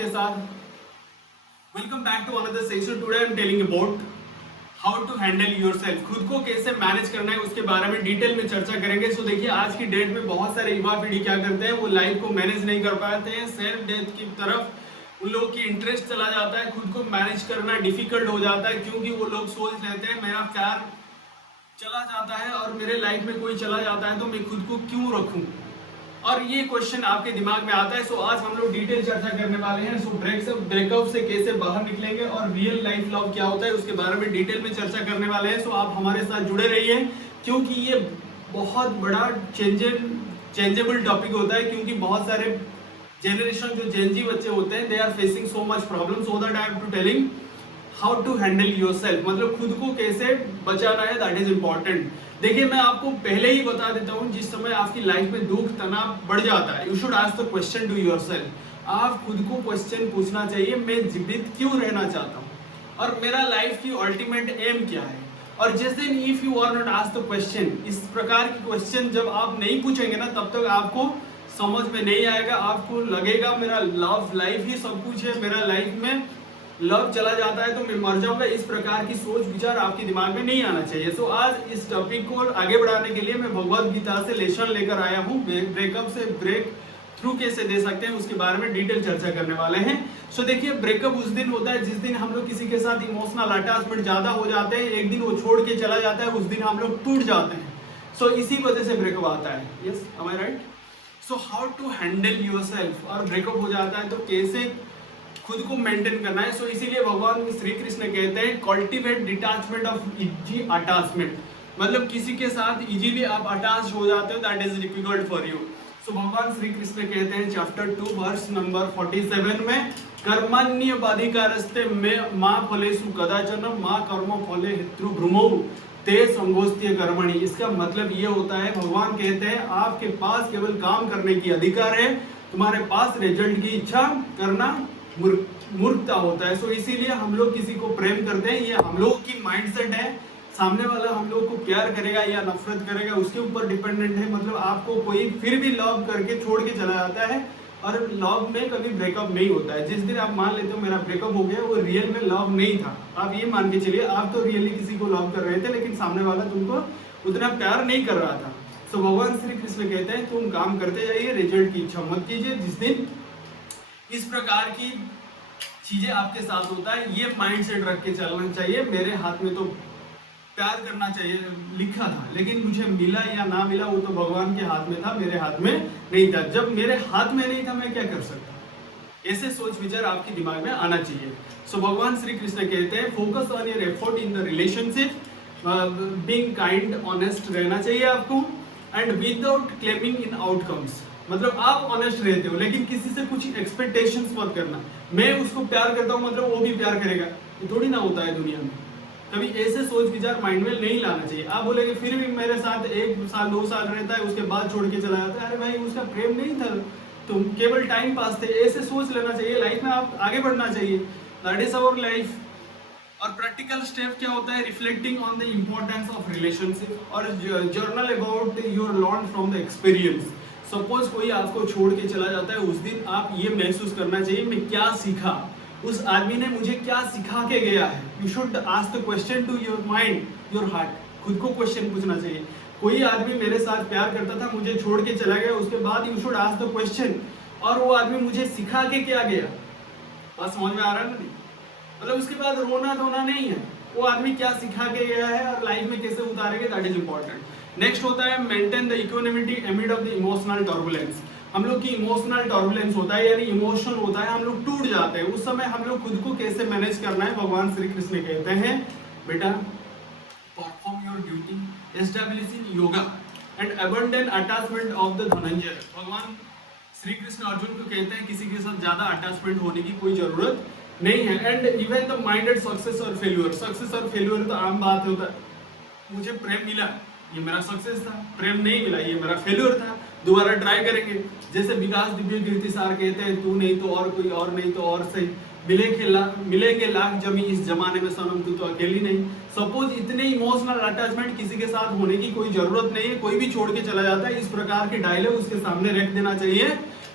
आपके साथ। Welcome back to another session. Today I am telling about how to handle yourself. खुद को कैसे मैनेज करना है उसके बारे में डिटेल में चर्चा करेंगे। सो देखिए, आज की डेट में बहुत सारे युवा पीढ़ी क्या करते हैं, वो लाइफ को मैनेज नहीं कर पाते हैं, सेल्फ डेथ की तरफ उन लोगों की इंटरेस्ट चला जाता है। खुद को मैनेज करना डिफिकल्ट हो जाता है, क्योंकि वो लोग सोच लेते हैं मेरा प्यार चला जाता है और मेरे लाइफ में कोई चला जाता है तो मैं खुद को क्यों रखूं, और ये क्वेश्चन आपके दिमाग में आता है। सो आज हम लोग डिटेल चर्चा करने वाले हैं। सो ब्रेकअप से कैसे बाहर निकलेंगे और रियल लाइफ लव क्या होता है उसके बारे में डिटेल में चर्चा करने वाले हैं। सो आप हमारे साथ जुड़े रहिए, क्योंकि ये बहुत बड़ा चेंजेबल टॉपिक होता है, क्योंकि बहुत सारे जेनरेशन जो जेनजी बच्चे होते हैं, they are facing so much problem. So that I have to telling how to handle yourself, मतलब खुद को कैसे बचाना है, दैट इज इंपॉर्टेंट। देखिए, मैं आपको पहले ही बता देता हूं, जिस समय आपकी लाइफ में दुख तनाव बढ़ जाता है, you should ask the question to yourself. आप खुद को क्वेश्चन पूछना चाहिए, मैं जीवित क्यों रहना चाहता हूं और मेरा लाइफ की अल्टीमेट एम क्या है। और जिस दिन if you are not ask the question, इस प्रकार की क्वेश्चन जब आप नहीं पूछेंगे ना, तब तक आपको समझ में नहीं आएगा। आपको लगेगा मेरा लव लाइफ ही सब कुछ है, मेरा लाइफ में लव चला जाता है तो मैं मर जाऊंगा। इस प्रकार की सोच विचार आपके दिमाग में नहीं आना चाहिए। सो आज इस टॉपिक को आगे बढ़ाने के लिए मैं भगवद गीता से लेसन लेकर आया हूँ। ब्रेकअप से ब्रेक थ्रू कैसे दे सकते हैं उसके बारे में डिटेल चर्चा करने वाले हैं। सो देखिए, ब्रेकअप उस दिन होता है जिस दिन हम लोग किसी के साथ इमोशनल अटैचमेंट ज्यादा हो जाते हैं, एक दिन वो छोड़ के चला जाता है, उस दिन हम लोग टूट जाते हैं। सो इसी वजह से ब्रेकअप आता है। Yes, am I right? So how to handle yourself, और ब्रेकअप हो जाता है तो कैसे खुद को मेंटेन करना है। सो इसीलिए भगवान श्री कृष्ण कहते हैं cultivate detachment of easy attachment, मतलब किसी के साथ इजीली आप अटैच हो जाते हो, that is difficult for you. So भगवान श्री कृष्ण कहते हैं चैप्टर 2 वर्स नंबर 47 में, कर्मण्येवाधिकारस्ते में मां फलेषु कदाचन मां कर्म फले हेतु भ्रुमौ ते संगोस्त्य कर्मणि। इसका मतलब ये होता है, भगवान कहते हैं आपके पास केवल काम करने की अधिकार है, तुम्हारे पास रिजल्ट की इच्छा करना मूर्खता होता है। सो इसीलिए हम लोग किसी को प्रेम करते हैं, ये हम लोग की माइंडसेट है। सामने वाला हम लोग को प्यार करेगा या नफरत करेगा उसके ऊपर डिपेंडेंट है। मतलब आपको कोई फिर भी लव करके छोड़ के चला जाता है, और लव में कभी ब्रेकअप नहीं होता है। जिस दिन आप मान लेते हो मेरा ब्रेकअप हो गया, वो रियल में लव नहीं था। आप ये मान के चलिए, आप तो रियली किसी को लव कर रहे थे, लेकिन सामने वाला तुमको उतना प्यार नहीं कर रहा था। सो भगवान श्री कृष्ण कहते हैं तुम काम करते जाइए, रिजल्ट की इच्छा मत कीजिए। जिस दिन इस प्रकार की चीजें आपके साथ होता है, ये माइंडसेट रख के चलना चाहिए। मेरे हाथ में तो प्यार करना चाहिए लिखा था, लेकिन मुझे मिला या ना मिला वो तो भगवान के हाथ में था, मेरे हाथ में नहीं था। जब मेरे हाथ में नहीं था, मैं क्या कर सकता? ऐसे सोच विचार आपके दिमाग में आना चाहिए। सो भगवान श्री कृष्ण कहते हैं focus on your effort in the relationship, being kind honest रहना चाहिए आपको, and without claiming in outcomes. मतलब आप ऑनेस्ट रहते हो, लेकिन किसी से कुछ एक्सपेक्टेशंस मत करना। मैं उसको प्यार करता हूं मतलब वो भी प्यार करेगा, ये थोड़ी ना होता है दुनिया में। कभी ऐसे सोच विचार माइंड में नहीं लाना चाहिए। आप बोलेंगे फिर भी मेरे साथ 1 साल 2 साल रहता है, उसके बाद छोड़ के चला जाता है, अरे भाई उसका प्रेम नहीं था, तुम केवल टाइम पास थे। ऐसे सोच लेना चाहिए। लाइफ में आप आगे बढ़ना चाहिए, दैट इज अवर लाइफ। और प्रैक्टिकल स्टेप क्या होता है, reflecting on the importance of relationship, और journal about your learn from the experience. Suppose कोई आपको छोड़ के चला जाता है, उस दिन आप ये महसूस करना चाहिए मैं क्या सीखा, उस आदमी ने मुझे क्या सिखा के गया है। You should ask the question to your mind, your heart. खुद को क्वेश्चन पूछना चाहिए, कोई आदमी मेरे साथ प्यार करता था, मुझे छोड़ के चला गया, उसके बाद you should ask the question, और वो आदमी मुझे सिखा के क्या गया। बात समझ में आ रहा है ना? मतलब उसके बाद रोना धोना नहीं है, वो आदमी क्या सिखा के गया है और लाइफ में कैसे उतारेंगे, दैट इज इंपॉर्टेंट। नेक्स्ट होता है maintain the equanimity amid of the emotional turbulence. हम लोग की इमोशनल टर्बुलेंस होता है, यानी इमोशन होता है, हम लोग टूट जाते हैं। उस समय हम लोग खुद को कैसे मैनेज करना है, भगवान श्री कृष्ण कहते हैं बेटा perform your duty establishing yoga and abandon attachment of the Dhananjay. भगवान श्री कृष्ण अर्जुन को कहते हैं किसी के साथ ज्यादा अटैचमेंट होने की कोई जरूरत नहीं है। And even the minded success और फेल्यूर, सक्सेस और फेल्यूर तो आम बात होता है। मुझे प्रेम मिला, ये मेरा सक्सेस था, प्रेम नहीं मिला, ये मेरा फेल्यूर था, दोबारा ट्राई करेंगे। जैसे विकास दिव्य कीर्ति सार कहते हैं तू नहीं तो और कोई, और नहीं तो और सही, मिलेंगे लाख जमी इस जमाने में सनम तू तो अकेली नहीं। सपोज इतने इमोशनल अटैचमेंट किसी के साथ होने की कोई जरूरत नहीं है, कोई भी छोड़ के चला जाता है। इस प्रकार के डायलॉग उसके सामने रख देना चाहिए,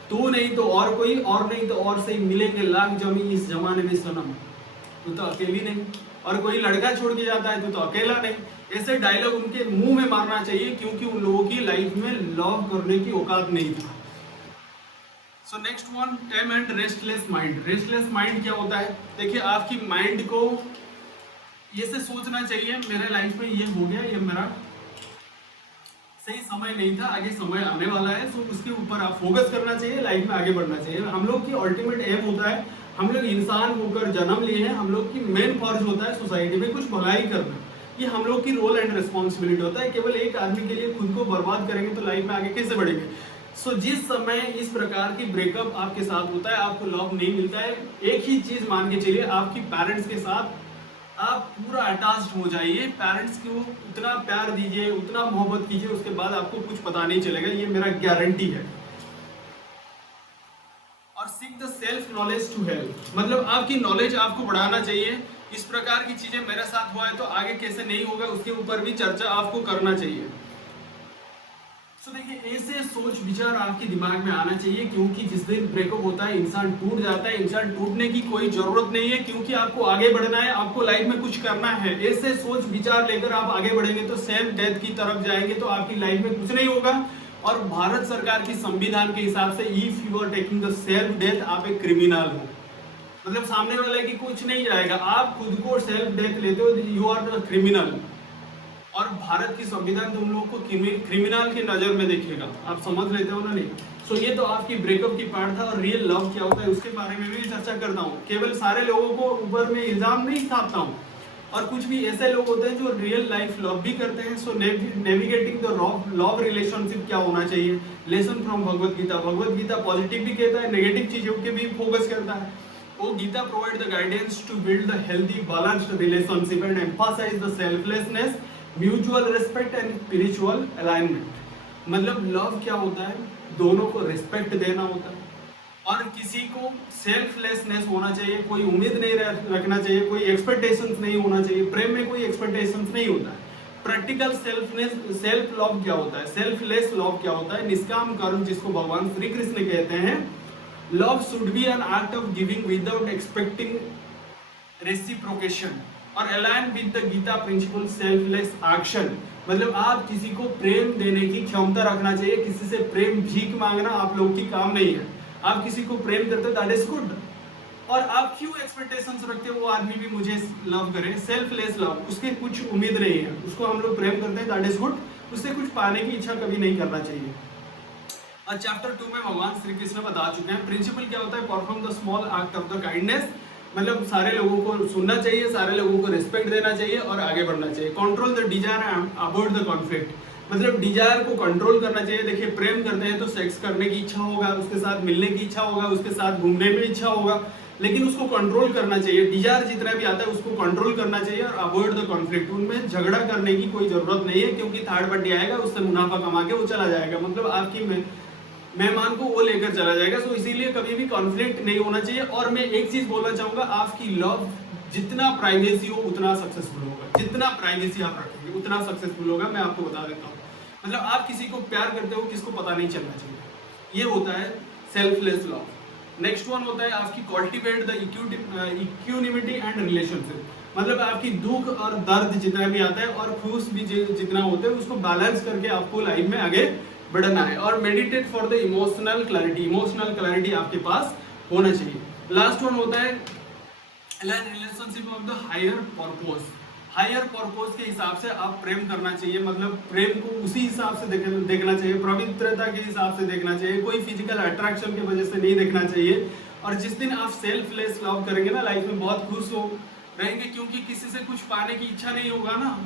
तू नहीं तो और कोई, और नहीं तो और से मिलेंगे लाख जमी इस जमाने में सनम, तू तो अकेली नहीं। और कोई लड़का छोड़ के जाता है, तू तो अकेला नहीं। ऐसे डायलॉग उनके मुंह में मारना चाहिए, क्योंकि उन लोगों की लाइफ में लव करने की औकात नहीं था। So next one, time and restless mind. Restless mind क्या होता है? देखिए, आपकी माइंड को ये से सोचना चाहिए, मेरे लाइफ में ये हो गया, ये मेरा सही समय नहीं था, आगे समय आने वाला है, सो उसके ऊपर आप फोकस करना चाहिए, लाइफ में आगे बढ़ना चाहिए। हम लोग की अल्टीमेट एम होता है, हम लोग इंसान होकर जन्म लिए हैं, हम लोग की मेन फर्ज होता है सोसाइटी में कुछ भलाई करना। ये हम लोग की रोल एंड रिस्पॉन्सिबिलिटी होता है। केवल एक आदमी के लिए खुद को बर्बाद करेंगे तो लाइफ में आगे कैसे बढ़ेंगे? सो जिस समय इस प्रकार की ब्रेकअप आपके साथ होता है, आपको लव नहीं मिलता है, एक ही चीज मान के चलिए, आपकी पेरेंट्स के साथ आप पूरा अटैच्ड हो जाइए। पेरेंट्स को उतना प्यार दीजिए, उतना मोहब्बत कीजिए, उसके बाद आपको कुछ पता नहीं चलेगा, ये मेरा गारंटी है। और seek the self knowledge to help, मतलब आपकी नॉलेज आपको बढ़ाना चाहिए। इस प्रकार की चीजें मेरे साथ हुआ है तो आगे कैसे नहीं होगा, उसके ऊपर भी चर्चा आपको करना चाहिए। तो देखिए, ऐसे सोच विचार आपके दिमाग में आना चाहिए, क्योंकि जिस दिन ब्रेकअप होता है इंसान टूट जाता है। इंसान टूटने की कोई जरूरत नहीं है, क्योंकि आपको आगे बढ़ना है, आपको लाइफ में कुछ करना है। ऐसे सोच विचार लेकर आप आगे बढ़ेंगे तो सेल्फ डेथ की तरफ जाएंगे तो आपकी लाइफ में कुछ नहीं होगा। और भारत सरकार की संविधान के हिसाब से if you are taking the self death, आप एक क्रिमिनल हो, मतलब सामने वाले की कुछ नहीं जाएगा, आप खुद को सेल्फ डेथ लेते हो, यू आर द क्रिमिनल। और भारत की संविधान तो उन लोगों को क्रिमिनल की नजर में देखेगा, आप समझ लेते हो ना? नहीं। सो ये तो आपकी ब्रेकअप की पार्ट था, और रियल लव क्या होता है उसके बारे में भी चर्चा करता हूँ। केवल सारे लोगों को ऊपर में इल्जाम नहीं साधता हूँ, और कुछ भी ऐसे लोग होते हैं जो रियल लाइफ लव भी करते हैं। So navigating the love relationship क्या होना चाहिए, lesson from Bhagavad Gita. Bhagavad Gita positive भी कहता है, नेगेटिव चीजों के भी फोकस करता है। वो Gita provide the guidance to build the healthy balanced relationship and emphasise the selflessness, mutual respect and spiritual alignment. मतलब लव क्या होता है? दोनों को रिस्पेक्ट देना होता है, और किसी को सेल्फलेसनेस होना चाहिए, कोई उम्मीद नहीं रखना चाहिए, कोई एक्सपेक्टेशंस नहीं होना चाहिए। प्रेम में कोई एक्सपेक्टेशंस नहीं होता है। प्रैक्टिकल सेल्फ लव क्या होता है? सेल्फलेस लव क्या होता है? निष्काम कर्म, जिसको भगवान श्री कृष्ण कहते हैं। Love should be an art of giving without expecting reciprocation, और align with the Gita principle selfless action. मतलब आप किसी को प्रेम देने की क्षमता रखना चाहिए। किसी से प्रेम भीख मांगना आप लोगों की काम नहीं है। आप किसी को प्रेम करते हो, दैट इज गुड। और आप क्यों एक्सपेक्टेशंस रखते हो वो आदमी भी मुझे लव करे? सेल्फलेस लव, उसकी कुछ उम्मीद नहीं है, उसको हम लोग प्रेम करते हैं, दैट इज गुड। उससे कुछ पाने की इच्छा कभी नहीं करना चाहिए। और चैप्टर 2 में भगवान श्री कृष्ण बता चुके हैं प्रिंसिपल क्या होता है। Perform the small act of the kindness, मतलब सारे लोगों को सुनना चाहिए, सारे लोगों को रिस्पेक्ट देना चाहिए और आगे बढ़ना चाहिए। Control the desire and avoid the conflict, मतलब डिजायर को कंट्रोल करना चाहिए। देखिए, प्रेम करते हैं तो सेक्स करने की इच्छा होगा, उसके साथ मिलने की इच्छा होगा, उसके साथ घूमने में इच्छा होगा, लेकिन उसको कंट्रोल करना चाहिए। डिजायर जितना भी आता है उसको कंट्रोल करना चाहिए और अवॉइड द कॉन्फ्लिक्ट, उनमें झगड़ा करने की कोई जरूरत नहीं है, क्योंकि थर्ड पार्टी आएगा, उससे मुनाफा कमा के वो चला जाएगा, मतलब आपकी मेहमान को वो लेकर चला जाएगा। सो इसीलिए कभी भी कॉन्फ्लिक्ट नहीं होना चाहिए। और मैं एक चीज बोलना चाहूंगा, आपकी लव जितना प्राइवेसी हो उतना सक्सेसफुल होगा। जितना प्राइवेसी आप रखेंगे उतना सक्सेसफुल होगा, मैं आपको बता देता हूँ। मतलब आप किसी को प्यार करते हो, किसको पता नहीं चलना चाहिए, ये होता है सेल्फलेस लव। नेक्स्ट वन होता है आपकी कल्टीवेट द इक्विनिमिटी एंड रिलेशनशिप, मतलब आपकी दुख और दर्द जितना भी आता है और खुश भी जितना होता है उसको बैलेंस करके आपको लाइफ में आगे बढ़ना है। और meditate for the emotional clarity, emotional clarity आपके पास होना चाहिए। लास्ट वन होता है relationship of the higher purpose, higher purpose के हिसाब से आप प्रेम करना चाहिए, मतलब प्रेम को उसी हिसाब से देखना चाहिए, पवित्रता के हिसाब से देखना चाहिए, कोई फिजिकल अट्रैक्शन की वजह से नहीं देखना चाहिए। और जिस दिन आप सेल्फलेस लव करेंगे ना, लाइफ में बहुत खुश हो रहेंगे, क्योंकि किसी से कुछ पाने की इच्छा नहीं होगा ना,